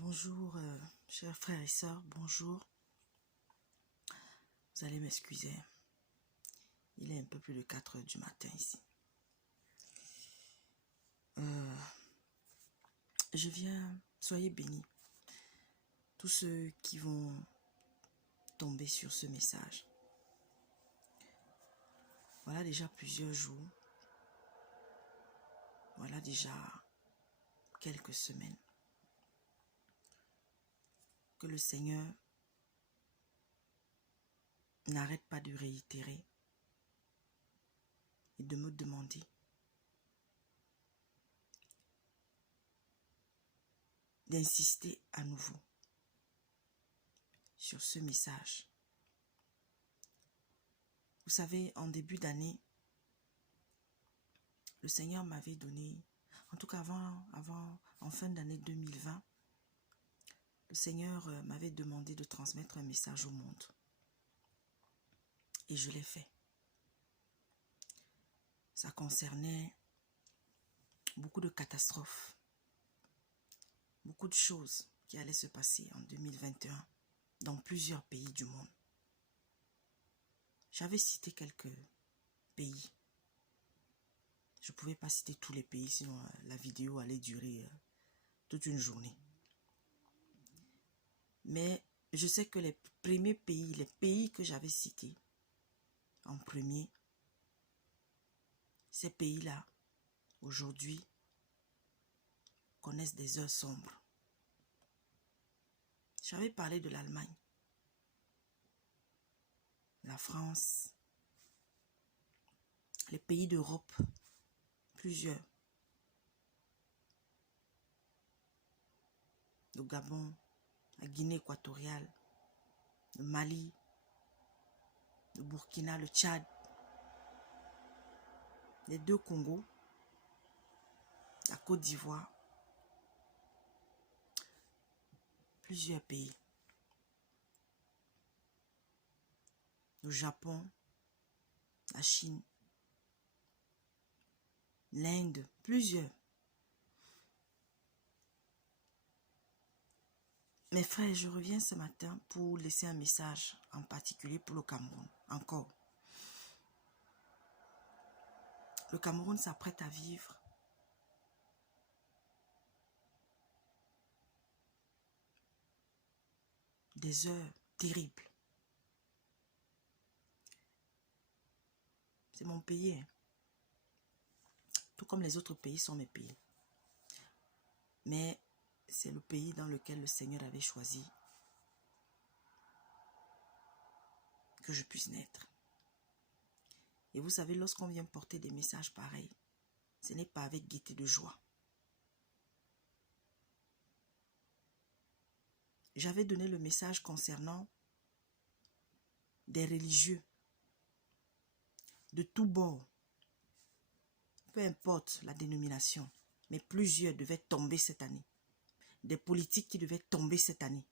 Bonjour, chers frères et sœurs, bonjour. Vous allez m'excuser. Il est un peu plus de 4 heures du matin ici. Je viens, soyez bénis. Tous ceux qui vont tomber sur ce message. Voilà déjà plusieurs jours. Voilà déjà quelques semaines. Que le Seigneur n'arrête pas de réitérer et de me demander d'insister à nouveau sur ce message. Vous savez, en début d'année, le Seigneur m'avait donné, en tout cas en fin d'année 2020, le Seigneur m'avait demandé de transmettre un message au monde. Et je l'ai fait. Ça concernait beaucoup de catastrophes, beaucoup de choses qui allaient se passer en 2021 dans plusieurs pays du monde. J'avais cité quelques pays. Je ne pouvais pas citer tous les pays, sinon la vidéo allait durer toute une journée. Mais je sais que les premiers pays, les pays que j'avais cités en premier, ces pays-là, aujourd'hui, connaissent des heures sombres. J'avais parlé de l'Allemagne, la France, les pays d'Europe, plusieurs. Le Gabon, la Guinée équatoriale, le Mali, le Burkina, le Tchad, les deux Congos, la Côte d'Ivoire, plusieurs pays. Le Japon, la Chine, l'Inde, plusieurs. Mes frères, je reviens ce matin pour laisser un message en particulier pour le Cameroun. Encore. Le Cameroun s'apprête à vivre des heures terribles. C'est mon pays. Hein. Tout comme les autres pays sont mes pays. Mais c'est le pays dans lequel le Seigneur avait choisi que je puisse naître. Et vous savez, lorsqu'on vient porter des messages pareils, ce n'est pas avec gaieté de joie. J'avais donné le message concernant des religieux de tous bords. Peu importe la dénomination, mais plusieurs devaient tomber cette année. Des politiques qui devaient tomber cette année.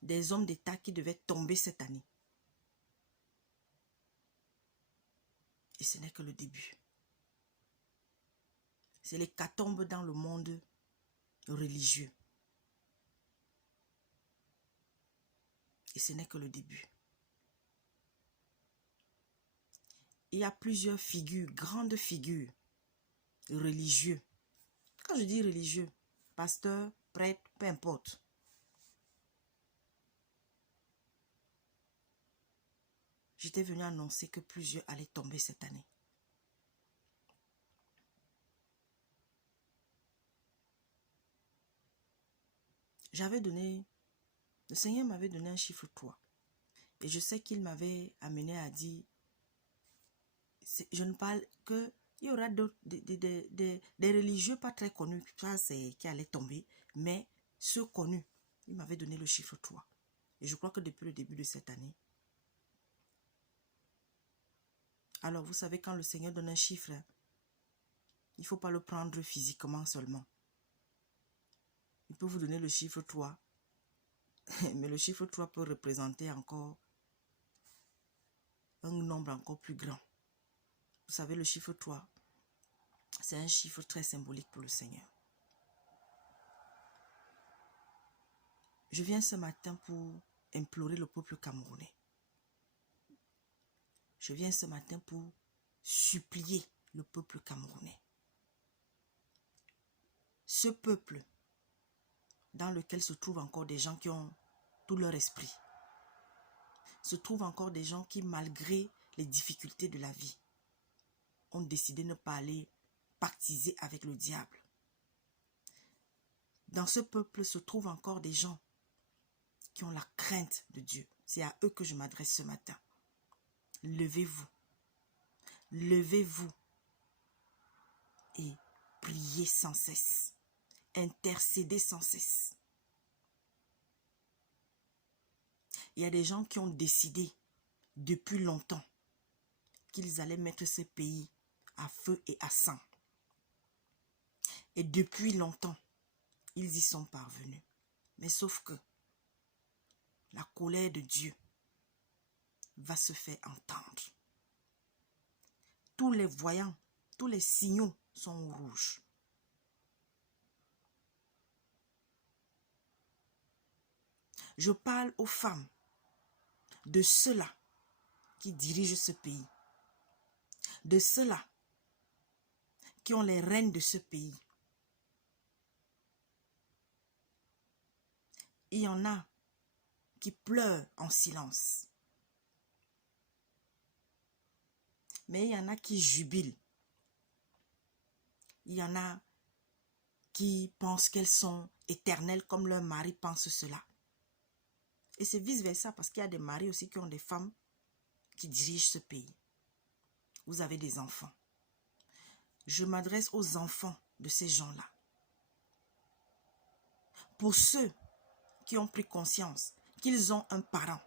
Des hommes d'État qui devaient tomber cette année. Et ce n'est que le début. C'est l'hécatombe dans le monde religieux. Et ce n'est que le début. Il y a plusieurs figures, grandes figures religieux. Quand je dis religieux, pasteur, prêtre, peu importe. J'étais venu annoncer que plusieurs allaient tomber cette année. Le Seigneur m'avait donné un chiffre 3. Et je sais qu'il m'avait amené à dire, je ne parle que, il y aura des religieux pas très connus, ça c'est qui allaient tomber, mais ceux connus, il m'avait donné le chiffre 3. Et je crois que depuis le début de cette année, alors vous savez quand le Seigneur donne un chiffre, il ne faut pas le prendre physiquement seulement. Il peut vous donner le chiffre 3, mais le chiffre 3 peut représenter encore un nombre encore plus grand. Vous savez, le chiffre 3, c'est un chiffre très symbolique pour le Seigneur. Je viens ce matin pour implorer le peuple camerounais. Je viens ce matin pour supplier le peuple camerounais. Ce peuple dans lequel se trouvent encore des gens qui ont tout leur esprit, se trouvent encore des gens qui, malgré les difficultés de la vie, ont décidé de ne pas aller pactiser avec le diable. Dans ce peuple se trouvent encore des gens qui ont la crainte de Dieu. C'est à eux que je m'adresse ce matin. Levez-vous. Levez-vous et priez sans cesse. Intercédez sans cesse. Il y a des gens qui ont décidé depuis longtemps qu'ils allaient mettre ce pays à feu et à sang. Et depuis longtemps, ils y sont parvenus. Mais sauf que la colère de Dieu va se faire entendre. Tous les voyants, tous les signaux sont rouges. Je parle aux femmes de ceux-là qui dirigent ce pays, de ceux-là qui ont les rênes de ce pays. Il y en a qui pleurent en silence. Mais il y en a qui jubilent. Il y en a qui pensent qu'elles sont éternelles comme leur mari pense cela. Et c'est vice-versa parce qu'il y a des maris aussi qui ont des femmes qui dirigent ce pays. Vous avez des enfants. Je m'adresse aux enfants de ces gens-là. Pour ceux qui ont pris conscience qu'ils ont un parent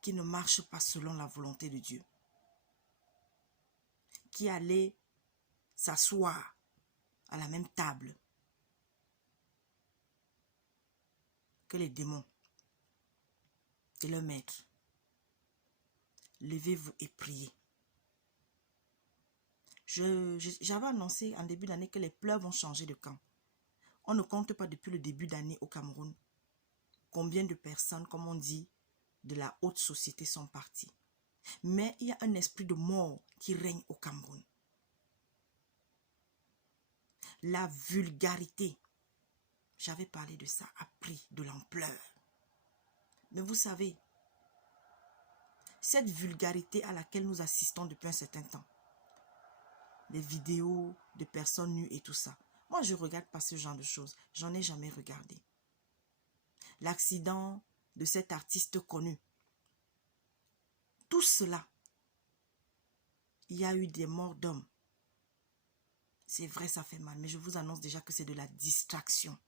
qui ne marche pas selon la volonté de Dieu, qui allait s'asseoir à la même table que les démons et leur maître. Levez-vous et priez. J'avais annoncé en début d'année que les pleurs vont changer de camp. On ne compte pas depuis le début d'année au Cameroun combien de personnes, comme on dit, de la haute société sont parties. Mais il y a un esprit de mort qui règne au Cameroun. La vulgarité, j'avais parlé de ça, a pris de l'ampleur. Mais vous savez, cette vulgarité à laquelle nous assistons depuis un certain temps, les vidéos de personnes nues et tout ça, moi je ne regarde pas ce genre de choses, j'en ai jamais regardé. L'accident de cet artiste connu, tout cela, il y a eu des morts d'hommes. C'est vrai, ça fait mal, mais je vous annonce déjà que c'est de la distraction.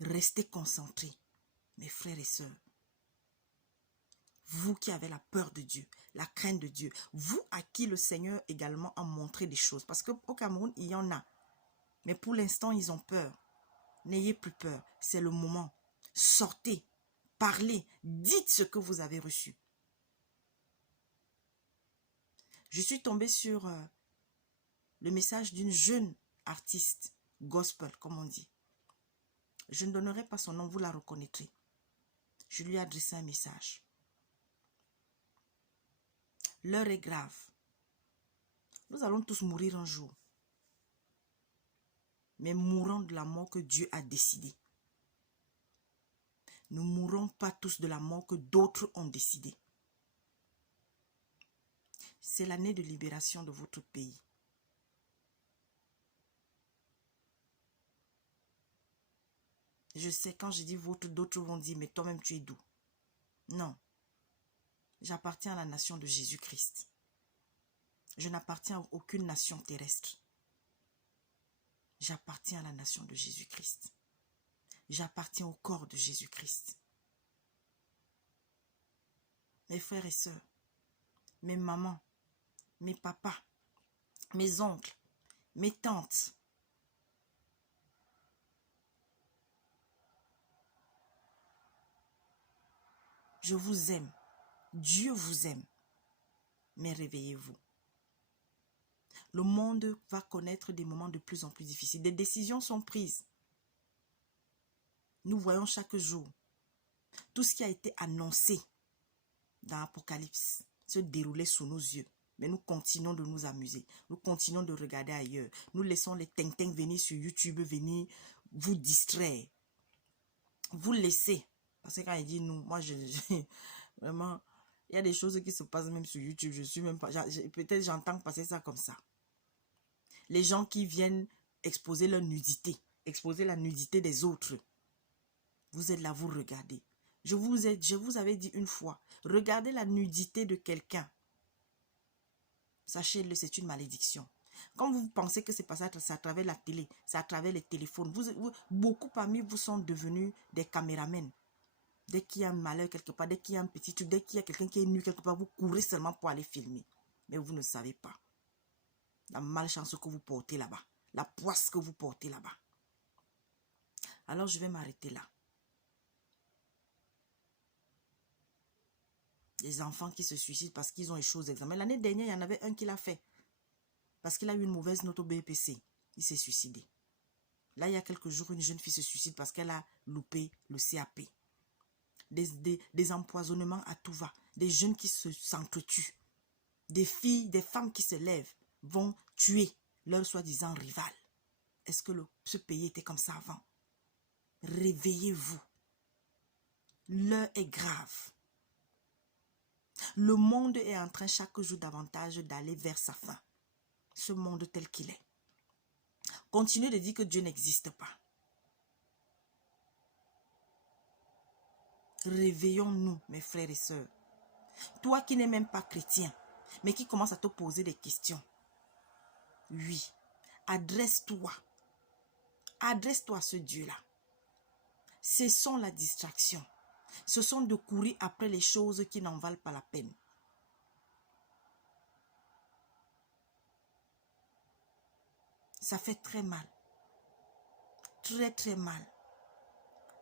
Restez concentrés, mes frères et sœurs. Vous qui avez la peur de Dieu, la crainte de Dieu, vous à qui le Seigneur également a montré des choses. Parce qu'au Cameroun, il y en a. Mais pour l'instant, ils ont peur. N'ayez plus peur, c'est le moment. Sortez, parlez, dites ce que vous avez reçu. Je suis tombée sur le message d'une jeune artiste, gospel, comme on dit. Je ne donnerai pas son nom, vous la reconnaîtrez. Je lui ai adressé un message. L'heure est grave. Nous allons tous mourir un jour. Mais mourons de la mort que Dieu a décidé. Ne mourrons pas tous de la mort que d'autres ont décidé. C'est l'année de libération de votre pays. Je sais, quand je dis votre, d'autres vont dire, mais toi-même tu es d'où? Non. J'appartiens à la nation de Jésus-Christ. Je n'appartiens à aucune nation terrestre. J'appartiens à la nation de Jésus-Christ. J'appartiens au corps de Jésus-Christ. Mes frères et sœurs, mes mamans, mes papas, mes oncles, mes tantes, je vous aime. Dieu vous aime. Mais réveillez-vous. Le monde va connaître des moments de plus en plus difficiles. Des décisions sont prises. Nous voyons chaque jour tout ce qui a été annoncé dans l'Apocalypse se dérouler sous nos yeux. Mais nous continuons de nous amuser. Nous continuons de regarder ailleurs. Nous laissons les ting-ting venir sur YouTube, venir vous distraire. Vous laissez. Parce que quand il dit nous, moi, vraiment, il y a des choses qui se passent même sur YouTube. Je suis même pas... Peut-être j'entends passer ça comme ça. Les gens qui viennent exposer leur nudité, exposer la nudité des autres. Vous êtes là, vous regardez. Je vous avais dit une fois, regardez la nudité de quelqu'un. Sachez-le, c'est une malédiction. Quand vous pensez que c'est pas ça, c'est à travers la télé, c'est à travers les téléphones. Beaucoup parmi vous sont devenus des caméramens. Dès qu'il y a un malheur quelque part, dès qu'il y a un petit truc, dès qu'il y a quelqu'un qui est nu quelque part, vous courez seulement pour aller filmer. Mais vous ne savez pas la malchance que vous portez là-bas, la poisse que vous portez là-bas. Alors je vais m'arrêter là. Les enfants qui se suicident parce qu'ils ont échoué aux examens. L'année dernière, il y en avait un qui l'a fait. Parce qu'il a eu une mauvaise note au BPC. Il s'est suicidé. Là, il y a quelques jours, une jeune fille se suicide parce qu'elle a loupé le CAP. Des empoisonnements à tout va. Des jeunes qui s'entretuent. Des filles, des femmes qui se lèvent vont tuer leur soi-disant rival. Est-ce que ce pays était comme ça avant? Réveillez-vous. L'heure est grave. Le monde est en train chaque jour davantage d'aller vers sa fin. Ce monde tel qu'il est. Continuez de dire que Dieu n'existe pas. Réveillons-nous, mes frères et sœurs. Toi qui n'es même pas chrétien, mais qui commence à te poser des questions. Oui, adresse-toi. Adresse-toi à ce Dieu-là. Cessons la distraction. Ce sont de courir après les choses qui n'en valent pas la peine. Ça fait très mal. Très très mal.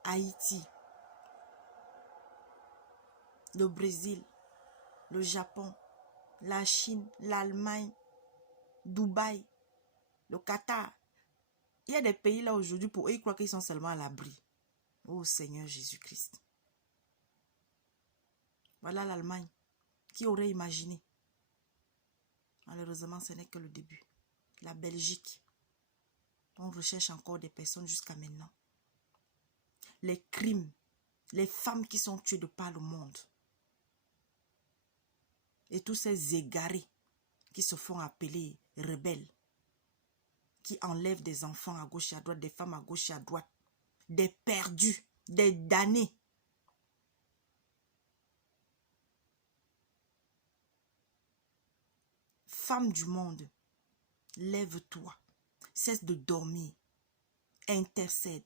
Haïti, le Brésil, le Japon, la Chine, l'Allemagne, Dubaï, le Qatar. Il y a des pays là aujourd'hui pour eux, ils croient qu'ils sont seulement à l'abri. Oh Seigneur Jésus-Christ. Voilà l'Allemagne. Qui aurait imaginé? Malheureusement, ce n'est que le début. La Belgique. On recherche encore des personnes jusqu'à maintenant. Les crimes. Les femmes qui sont tuées de par le monde. Et tous ces égarés qui se font appeler rebelles. Qui enlèvent des enfants à gauche et à droite, des femmes à gauche et à droite. Des perdus, des damnés. Femme du monde, lève-toi, cesse de dormir, intercède.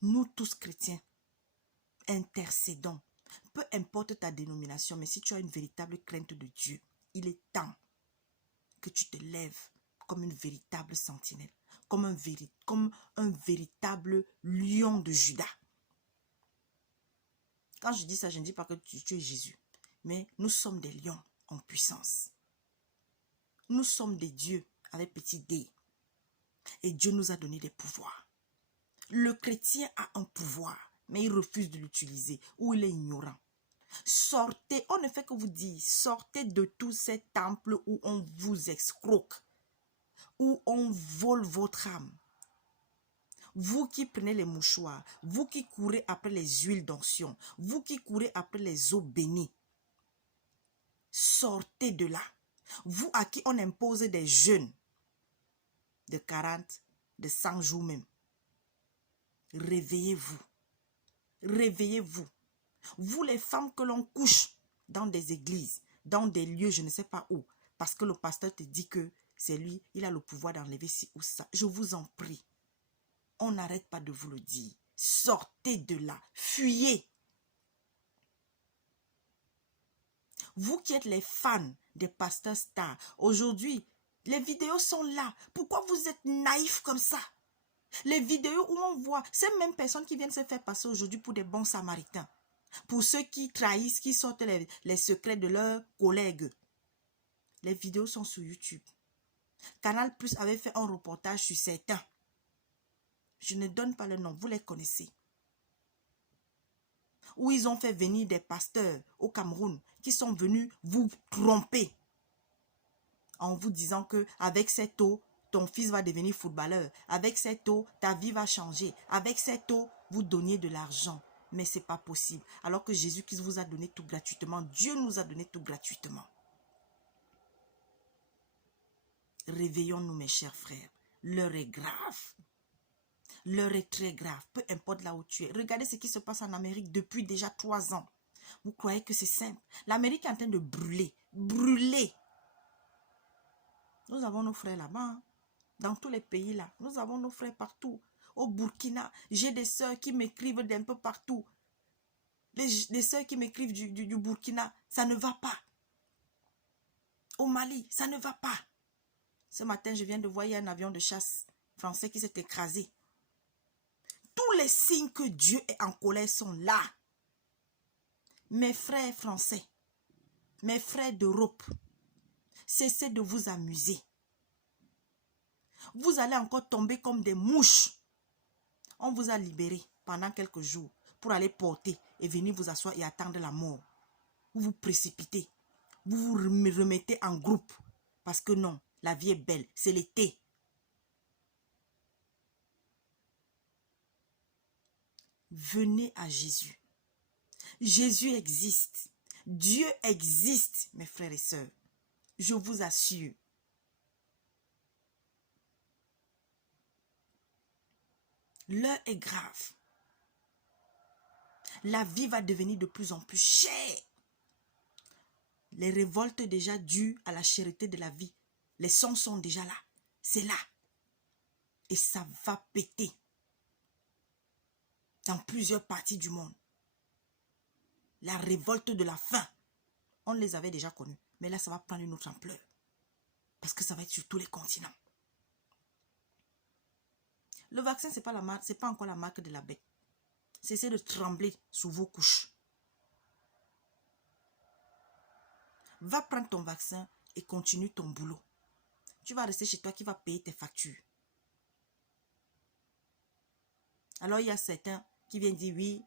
Nous tous chrétiens, intercédons. Peu importe ta dénomination, mais si tu as une véritable crainte de Dieu, il est temps que tu te lèves comme une véritable sentinelle, comme un véritable lion de Juda. Quand je dis ça, je ne dis pas que tu es Jésus, mais nous sommes des lions en puissance. Nous sommes des dieux avec petit d. Et Dieu nous a donné des pouvoirs. Le chrétien a un pouvoir, mais il refuse de l'utiliser ou il est ignorant. Sortez, on ne fait que vous dire, sortez de tous ces temples où on vous escroque, où on vole votre âme. Vous qui prenez les mouchoirs, vous qui courez après les huiles d'onction, vous qui courez après les eaux bénies, sortez de là. Vous à qui on impose des jeûnes de 40, de 100 jours même. Réveillez-vous. Réveillez-vous. Vous les femmes que l'on couche dans des églises, dans des lieux, je ne sais pas où, parce que le pasteur te dit que c'est lui, il a le pouvoir d'enlever ci ou ça. Je vous en prie. On n'arrête pas de vous le dire. Sortez de là. Fuyez. Vous qui êtes les fans des pasteurs stars, aujourd'hui, les vidéos sont là. Pourquoi vous êtes naïfs comme ça? Les vidéos où on voit ces mêmes personnes qui viennent se faire passer aujourd'hui pour des bons samaritains. Pour ceux qui trahissent, qui sortent les secrets de leurs collègues. Les vidéos sont sur YouTube. Canal Plus avait fait un reportage sur certains. Je ne donne pas le nom, vous les connaissez. Où ils ont fait venir des pasteurs au Cameroun qui sont venus vous tromper en vous disant que avec cette eau, ton fils va devenir footballeur. Avec cette eau, ta vie va changer. Avec cette eau, vous donniez de l'argent. Mais ce n'est pas possible. Alors que Jésus-Christ vous a donné tout gratuitement. Dieu nous a donné tout gratuitement. Réveillons-nous, mes chers frères. L'heure est grave. L'heure est très grave. Peu importe là où tu es. Regardez ce qui se passe en Amérique depuis déjà 3 ans. Vous croyez que c'est simple? L'Amérique est en train de brûler. Brûler. Nous avons nos frères là-bas. Hein. Dans tous les pays là. Nous avons nos frères partout. Au Burkina, j'ai des sœurs qui m'écrivent d'un peu partout. Les sœurs qui m'écrivent du Burkina, ça ne va pas. Au Mali, ça ne va pas. Ce matin, je viens de voir un avion de chasse français qui s'est écrasé. Tous les signes que Dieu est en colère sont là. Mes frères français, mes frères d'Europe, cessez de vous amuser. Vous allez encore tomber comme des mouches. On vous a libéré pendant quelques jours pour aller porter et venir vous asseoir et attendre la mort. Vous vous précipitez. Vous vous remettez en groupe. Parce que non, la vie est belle. C'est l'été. Venez à Jésus. Jésus existe. Dieu existe, mes frères et sœurs. Je vous assure. L'heure est grave. La vie va devenir de plus en plus chère. Les révoltes déjà dues à la cherté de la vie. Les sons sont déjà là. C'est là. Et ça va péter. Dans plusieurs parties du monde. La révolte de la faim. On les avait déjà connus. Mais là, ça va prendre une autre ampleur. Parce que ça va être sur tous les continents. Le vaccin, ce n'est pas encore la marque de la bête. Cessez de trembler sous vos couches. Va prendre ton vaccin et continue ton boulot. Tu vas rester chez toi qui va payer tes factures. Alors, il y a certains qui viennent dire, oui,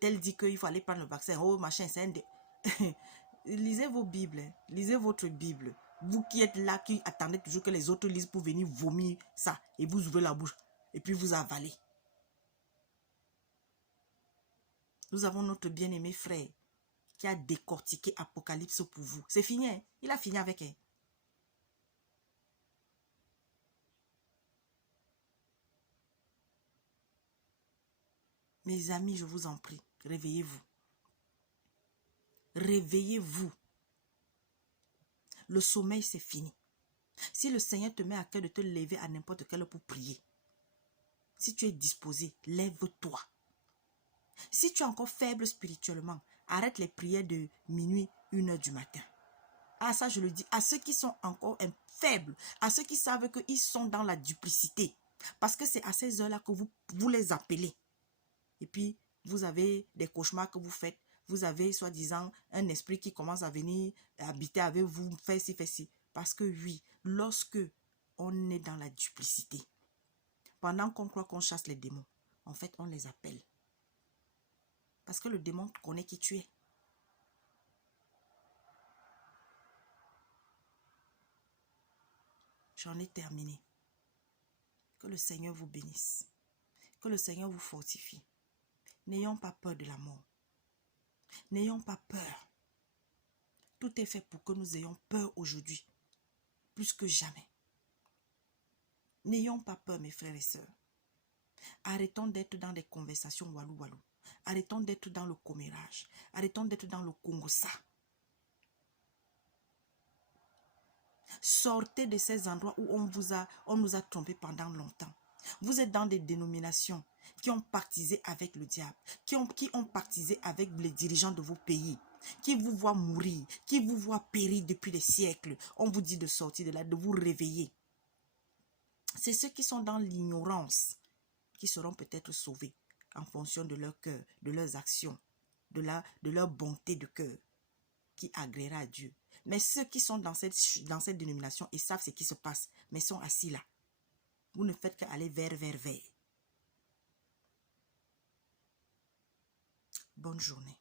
tel dit qu'il faut aller prendre le vaccin. Oh, machin, c'est un... Lisez vos Bibles. Hein. Lisez votre Bible. Vous qui êtes là, qui attendez toujours que les autres lisent pour venir vomir ça. Et vous ouvrez la bouche. Et puis vous avalez. Nous avons notre bien-aimé frère qui a décortiqué Apocalypse pour vous. C'est fini. Hein? Il a fini avec elle. Mes amis, je vous en prie, réveillez-vous. Réveillez-vous. Le sommeil, c'est fini. Si le Seigneur te met à cœur de te lever à n'importe quelle heure pour prier, si tu es disposé, lève-toi. Si tu es encore faible spirituellement, arrête les prières de minuit, 1h du matin. Ah, ça, je le dis à ceux qui sont encore faibles, à ceux qui savent qu'ils sont dans la duplicité. Parce que c'est à ces heures-là que vous les appelez. Et puis, vous avez des cauchemars que vous faites. Vous avez, soi-disant, un esprit qui commence à venir habiter avec vous, faire ci, faire ci. Parce que oui, lorsque on est dans la duplicité, pendant qu'on croit qu'on chasse les démons, en fait, on les appelle. Parce que le démon connaît qui tu es. J'en ai terminé. Que le Seigneur vous bénisse. Que le Seigneur vous fortifie. N'ayons pas peur de la mort. N'ayons pas peur. Tout est fait pour que nous ayons peur aujourd'hui. Plus que jamais. N'ayons pas peur, mes frères et sœurs. Arrêtons d'être dans des conversations walou-walou. Arrêtons d'être dans le commérage. Arrêtons d'être dans le congossa. Sortez de ces endroits où on nous a trompés pendant longtemps. Vous êtes dans des dénominations qui ont pactisé avec le diable, qui ont pactisé avec les dirigeants de vos pays, qui vous voient mourir, qui vous voient périr depuis des siècles. On vous dit de sortir de là, de vous réveiller. C'est ceux qui sont dans l'ignorance qui seront peut-être sauvés en fonction de leur cœur, de leurs actions, de leur bonté de cœur qui agréera à Dieu. Mais ceux qui sont dans cette dénomination, ils savent ce qui se passe, mais sont assis là. Vous ne faites qu'aller vers. Bonne journée.